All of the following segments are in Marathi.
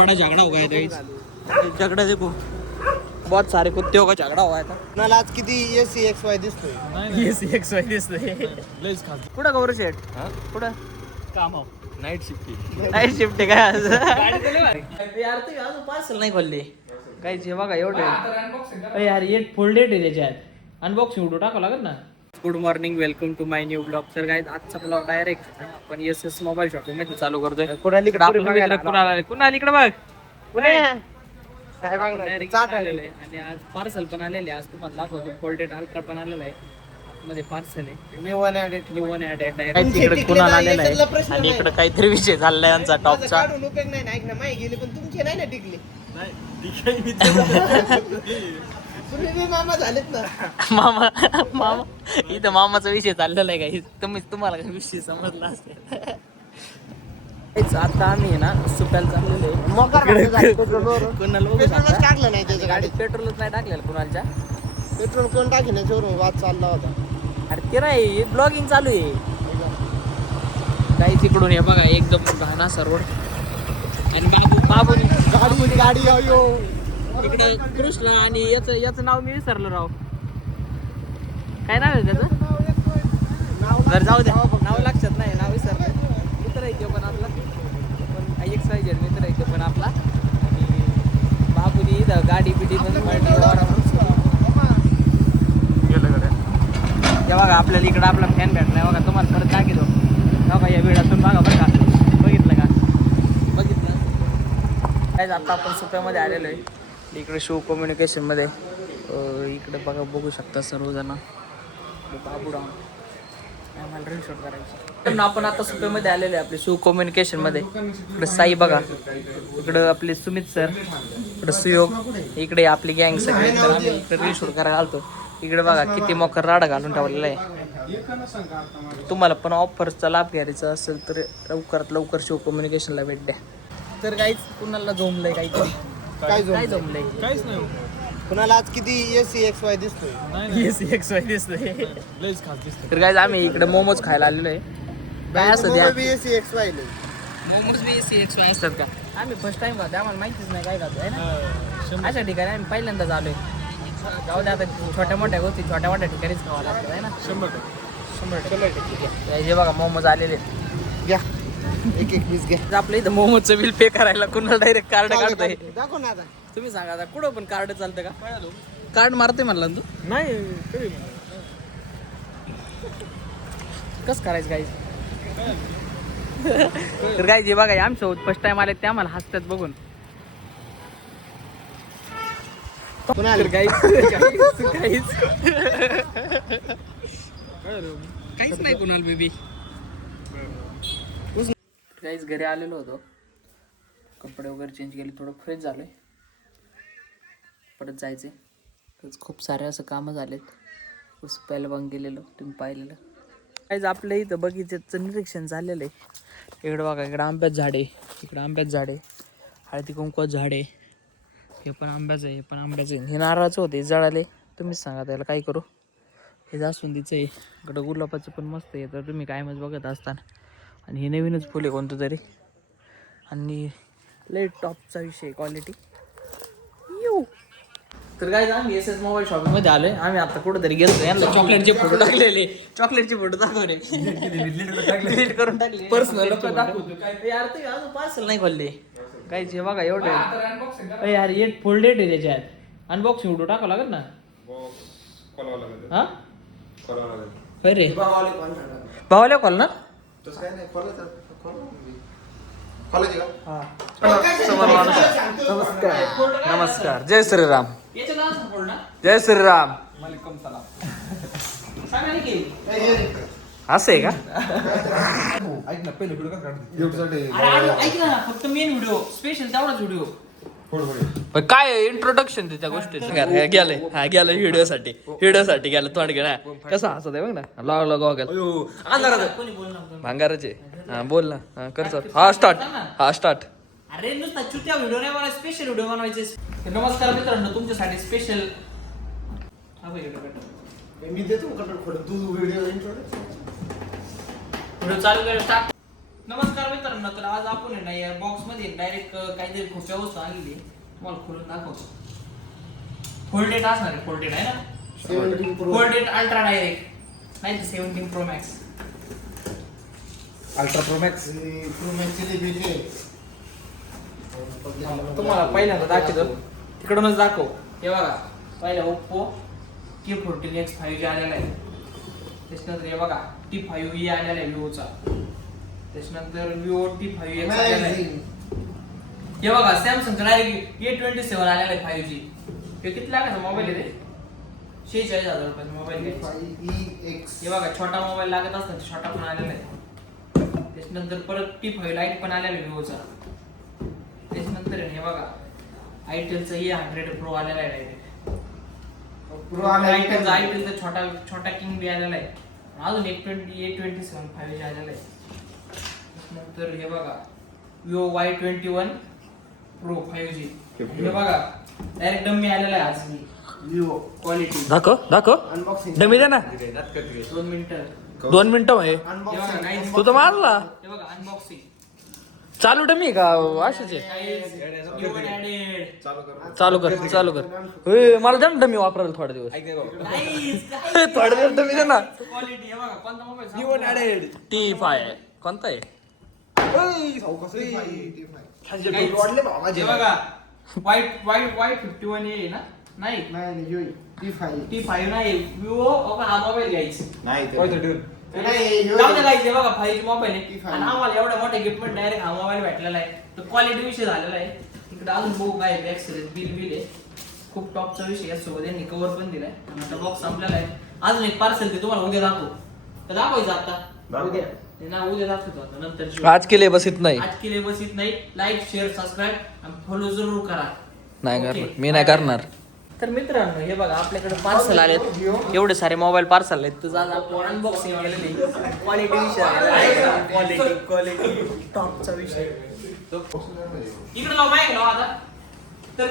बड़ा झगड़ा हो गया था। झगड़ा देखो बहुत सारे कुत्ते का झगड़ा हुआ था। मला आज किती SCXY दिसतोय. SCXY दिसतोय. लयच खास. कुठं गौरव शेठ? कुठं काम हो नाईट शिफ्ट काय आज यार ते अजून पार्सल नाही खोलली काहीच हे बघा एवढे यार एक फुल डेट आहे त्याच्यात अनबॉक्सिंग व्हिडिओ टाकावं लागेल ना. Good morning welcome to my new blog. तर गाईज आजचा ब्लॉग डायरेक्ट आपण SS मोबाईल शॉपिंग मध्ये चालू करतोय. कुणाला इकडे बघ काय बघणार आणि आज पार्सल पण आलेले आज तुम्हाला दाखवतो. फोल्डेड अल्ट्रा पण आलेला आहे मध्ये पार्सल आहे. मी वन ॲडेड इकडे कुणाला आलेला आहे आणि इकडे काहीतरी विषय झालाय यांचा टॉपचा. उपयोग नाही ना. ऐक ना माही गेली पण तुमचे नाही ना टिकले. तुम्ही मामा झालेत ना. मामा इथं मामाचा विषय चाललेला आहे काही तुम्हाला विषय समजला असेल. आता आम्ही ना सुप्याला चाललेलो पेट्रोलच टाकलं नाही त्याच्या गाडीत. पेट्रोलच नाही टाकलेलं कुणालच्या. पेट्रोल कोण टाकण्याच्यावरून वाद चालला होता. अरे ते नाही ब्लॉगिंग चालू आहे काही तिकडून. हे बघा एकदम घाणा रोड आणि बाबूनी गाडी अयो इकडे कृष्ण आणि याचं नाव मी विसरलो राव. काय नाव आहे त्याचं? जर जाऊ द्या नाव लक्षात नाही. नाव विसरलं. मित्र आहे पण आपला पण XYZ मित्र आहे पण आपला. आणि बाबूनी गाडी बिडी हे बघा आपल्याला इकडं आपला फॅन भेटलाय बघा. तुम्हाला परत दाखवतो बघा या वेळातून बघा बघा बघितलं काय. आता आपण सुप्यामध्ये आलेलो आहे. इकडे शिव कम्युनिकेशन मध्ये इकडे बघा बघू शकता सर्वजण. बाबूराव आम्हाला रील शूट करायचं. आपण आता सुप्यामध्ये आलेलो आहे आपले शिव कम्युनिकेशन मध्ये. इकडे साई बघा इकडं आपले सुमित सर इकडे सुयोग इकडे आपली गँग सगळी. तर आम्ही इकडे रील शूट करायला आलतो. इकडे बघा किती मोकर राडा घालून ठेवलेला आहे. तुम्हाला पण ऑफर्सचा लाभ घ्यायचा असेल तर लवकरात लवकर शिव कम्युनिकेशनला भेट द्या. तर काहीच कुणाला जमलंय काहीतरी काय जमलंय काहीच नाही. कुणाला आज किती SCXY दिसतोय. SCXY दिसतोय लयच खास दिसतोय. तर काय आम्ही इकडे मोमोज खायला आलेलो आहे. काय असं द्या SCXY मोमोज बी SCXY असतात का? आम्ही फर्स्ट टाइम खातो आम्हाला माहितीच नाही काय खातो आहे ना. अशा ठिकाणी आम्ही पहिल्यांदाच आलोय. जाऊ द्या आता छोट्या मोठ्या गोष्टी छोट्या मोठ्या ठिकाणीच खावा लागतात आहे ना. 100% हे बघा मोमोज आलेले घ्या. एक पीस घ्या. आपलं इथं मोमोजचं बिल पे करायला कुणाला डायरेक्ट कार्ड काढतोय. दाखव ना आता. तुम्ही सांगा आता कुठं पण कार्ड चालतं का? कार्ड मारते म्हणला तू नाही कसं करायचं काही. तर काय जे बघा आमच्यासोबत फर्स्ट टाइम आले ते आम्हाला हसतात बघून. काहीच नाही कुणाल बेबी. काहीच घरी आलेलो होतो. कपडे वगैरे चेंज केले थोडं फ्रेश झालोय. परत जायचे खूप सारे असं कामं झालेत. पहिलं बघ गेलेलो तुम्ही पाहिलेलं. काहीच आपल्या इथं बगीच्याचं निरीक्षण झालेलं आहे. इकडं बघा इकडं आंब्याचं झाड आहे. इकडं आंब्याचं झाड आहे. हळदी कुंकवाचं झाड आहे. हे पण आंब्याचं आहे. हे पण आंब्याचं आहे. हे नारळाचं होते जळाले. तुम्हीच सांगा त्याला काय करू. हे जास्वंदीचं आहे. इकडं गुलाबाचं पण मस्त आहे. तर तुम्ही काय मग बघत असताना. आणि हे नवीनच फुल आहे कोणतं तरी. आणि लय टॉपचा विषय क्वालिटी. तर काय आम्ही SS मोबाईल शॉपिंग मध्ये आलोय. आम्ही आता कुठेतरी गेलो. यांना चॉकलेटचे फोटो टाकलेले. चॉकलेटचे फोटो दाखवले डिलीट करून टाकले. पर्सनल दाखवतो यार. ते अजून पार्सल नाही खोलले काहीच. हे बघा एवढे यार एक फुल डेट आहे त्याच्यात अनबॉक्सिंग व्हिडिओ टाकावं लागेल ना. हा अरे भावाला कॉल ना. नमस्कार. जय श्रीराम. जय श्रीराम. असं आहे का? ऐक ना पहिले व्हिडिओ ऐक ना फक्त मेन व्हिडिओ स्पेशल तेवढाच व्हिडिओ. काय इंट्रोडक्शन त्या गोष्टीचं गेलंय. हा गेलं व्हिडिओसाठी गेलं. तोंड गेला कसं हसत आहे बघ ना. लागलं गॉगल भांगाराचे. हा बोल ना. हा करतो. हा स्टार्ट. अरे नुसता चुत्या व्हिडिओ नाही बनवायचे स्पेशल व्हिडिओ बनवायचे. नमस्कार मित्रांनो तुमच्यासाठी स्पेशल मी देतो व्हिडिओ चालू कर. स्टार्ट. नमस्कार मित्रांनो, तर आज आपण आहे ना या बॉक्स मध्ये डायरेक्ट काहीतरी खुप्या वस्तू आणलेली तुम्हाला खोलून दाखवतो. फोल्डेड असणार आहे, फोल्डेड आहे ना, 17 Pro. फोल्डेड अल्ट्रा डायरेक्ट नाही तर 17 Pro Max. Ultra pro max Pro Max चे वेगळे. तुम्हाला पहिल्यांदा दाखवतो, तिकडूनच दाखव. हे बघा, पहिला ओप्पो K14X 5G आलेला आहे. त्याच्यानंतर हे बघा T5e आलेला आहे विवोचा. त्याच्यानंतर विवो T5X आलेला आहे. हे बघा सॅमसंगचा डायरेक्ट A27 आलेला आहे 5G. हे किती लाखाचा मोबाईल आहे रे? 46,000 रुपयाचा मोबाईल आहे. X. हे बघा छोटा मोबाईल लागत असतात, छोटा पण आलेला आहे. त्याच्यानंतर परत T5 लाईट पण आलेला आहे विवोचा. त्याच्यानंतर हे बघा आयटेलचा A100 Pro आलेला आहे डायरेक्ट. Pro आलेला आहे. आयटेलचा छोटा किंग बी आलेला आहे. अजून A27 5G आलेला आहे. नंतर हे बघा विवो Y21 Pro 5G. हे बघा डायरेक्ट डमी आलेला आहे आज मी. Vivo. क्वालिटी दाखव Unboxing. डमी दे ना 2 मिनिटं. 2 मिनिटं आहे Unboxing. तू तर मारला हे बघा अनबॉक्सिंग. चालू डमी का असेच आहे चालू कर ए, मला द्या ना डमी वापरायला थोडा दिवस थोडा दिवस डमी दे ना क्वालिटी हे बघा कोणता मोबाईल T5 कोणता आहे हे बघा वाईट 51 आहे ना, नाही नाही, ह्यो T5. T5 नाही विवो. आपण हा मोबाईल घ्यायचा. नाही, ह्यो जाऊ दे guys, हे बघा 5G मोबाईल आहे T5. आणि आम्हाला एवढ्या मोठ्या गिफ्ट मध्ये डायरेक्ट हा मोबाईल भेटलेला आहे. तर क्वालिटी विषय झालेला आहे. इकडे अजून बघू काय बॅक सिरीज बिल आहे. खूप टॉपचा विषय यासोबत यांनी कव्हर पण दिलाय. आता बॉक्स संपलेला आहे. अजून एक पार्सल ते तुम्हाला उद्या दाखवू. तर दाखवायचं आता उद्या ना, उद्या दाखवतो आता नंतर. आज केले बसित नाही आज केले बसित नाही. लाईक शेअर सबस्क्राईब आणि फॉलो जरूर करा. नाही Okay. करणार मी नाही करणार. तर मित्रांनो हे बघा आपल्याकडे पार्सल आलेत. एवढे सारे मोबाईल पार्सल आहेत. तर आज आपण अनबॉक्सिंग केलेली. क्वालिटी विषय क्वालिटी टॉपचा विषय. इकडे लाव माहिती लाव आता. तर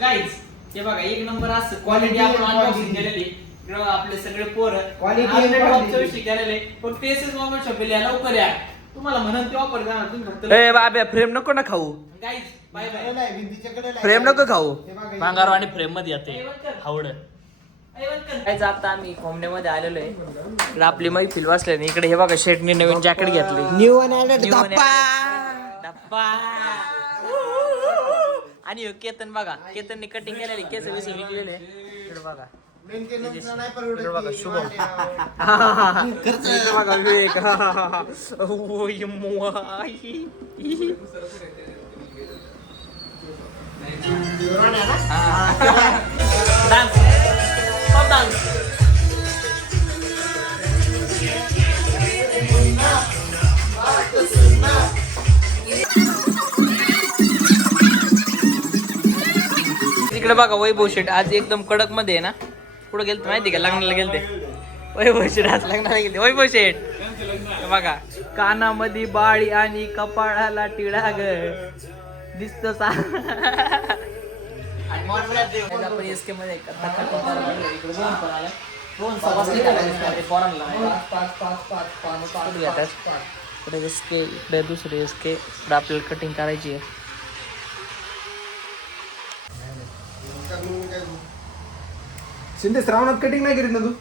गाईज हे बघा एक नंबर असं क्वालिटी आपण अनबॉक्सिंग केलेली. इकडे आपले सगळे पोर Quality टॉपचा विषय केलेले. पण पेसेस मोबाईल शॉपला या लवकर या. तुम्हाला म्हणून ते ऑफर जाणार तुम्ही फक्त. ए बाब्या फ्रेम नको ना खाऊ गाईज बाय बाय. कडे आहे, भिंतीच्या कडे आहे. फ्रेम नको खाऊ हे बघा, मांगार आणि फ्रेम मध्ये येते हावड काय आता आम्ही खोमण्यामध्ये आलेलो आहे. इकडे आपली मैफिल बसले इकडे. हे बघा शेटने नवीन जॅकेट घेतली. New one added, New one धप्पा. added. धप्पा. आणि ह्यो केतन बघा, केतनने कटिंग केलेली केस विस विकलेले. इकडे बघा Maintenance ला नाही परवडत इकडे बघा ती. शुभम. खर्च. इकडे बघा विवेक. ओय मुआई. Dance pop dance. इकडे बघा वैभव शेट आज एकदम कडक मध्ये आहे ना. कुठं गेलते माहिती का? लग्नाला गेलते. वैभव शेट आज लग्नाला गेलते. वैभव शेट हे बघा कानामध्ये बाळी आणि कपाळाला टिळा ग दिसत सा. आपण एसके मध्ये इकडे दुसरे एसके आपल्याला कटिंग करायची आहे. शिंदे श्रावणात कटिंग नाही करीत ना तू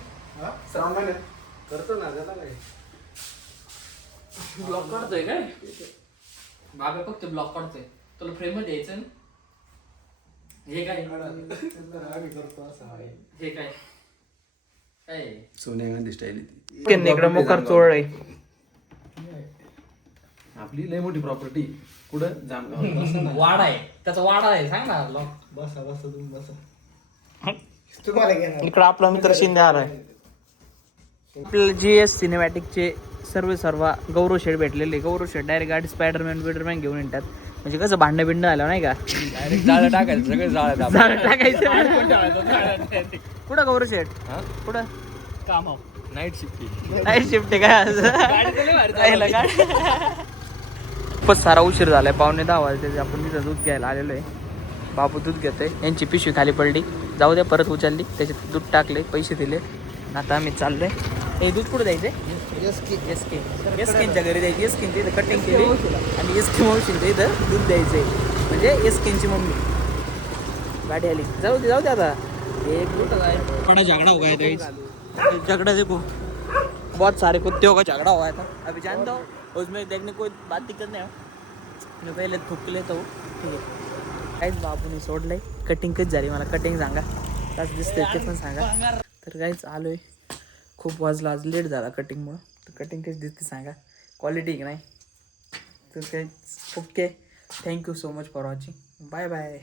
श्रावण महिन्यात करतो ना, त्याला काय. ब्लॉक काढतोय काय बाबा? फक्त ब्लॉक काढतोय. तुला फ्रेम मध्ये यायचं ना. हे काय आम्ही करतो असं आहे. हे काय काय सोनिया गांधी स्टाईल इकडे मोकार चोळ आहे. आपली लय मोठी प्रॉपर्टी कुठं जामगाव. वाडा आहे त्याचा. वाडा आहे सांग ना ब्लॉक. बसा तुम्ही बसा. तुम्हाला घेणार. इकडे आपला मित्र शिंदे आलाय. आपल्याला GS सिनेमॅटिकचे सर्व गौरव शेड भेटलेले. गौरव शेड डायरेक्ट गाडी स्पायडरमॅन घेऊन येतात. म्हणजे कसं भांडण बिंड आलं नाही का? जाळं टाकायचं सगळं झाड टाकायचं. कुठं गौरव शेड कुठं काम नाईट शिफ्ट नाईट शिफ्ट काय खूपच सारा उशीर झालाय. 9:45 वाजले. आपण तिथं दूध घ्यायला आलेलो आहे. बाबू दूध घेतोय. यांची पिशवी खाली पडली. जाऊ द्या परत उचलली. त्याच्यात दूध टाकले पैसे दिले. आता आम्ही चाललोय. हे दूध कुठं द्यायचं यस की एस केनच्या घरी द्यायची एस केनची इथं कटिंग केली आणि एस के मावशींचं इथं दूध द्यायचंय म्हणजे एस केनची मम्मी गाडी आली जाऊ दे आता एक बड़ा झगड़ा हो गया था झगड़ा देखो बहुत सारे कुत्ते का झगड़ा हुआ था अभी जानता हूँ उसमें देखने कोई बात दिक्कत नाही मैं पहिले थुकले तो ठीक आहे काहीच बाबूने सोडलंय कटिंग कधी झाली मला कटिंग सांगा कसं दिसतंय ते पण सांगा तर काहीच आलोय खूप वाजला आज लेट झाला कटिंगमुळं तर कटिंग कशी दिसते सांगा क्वालिटी की नाही तर काही okay thank you so much for watching bye bye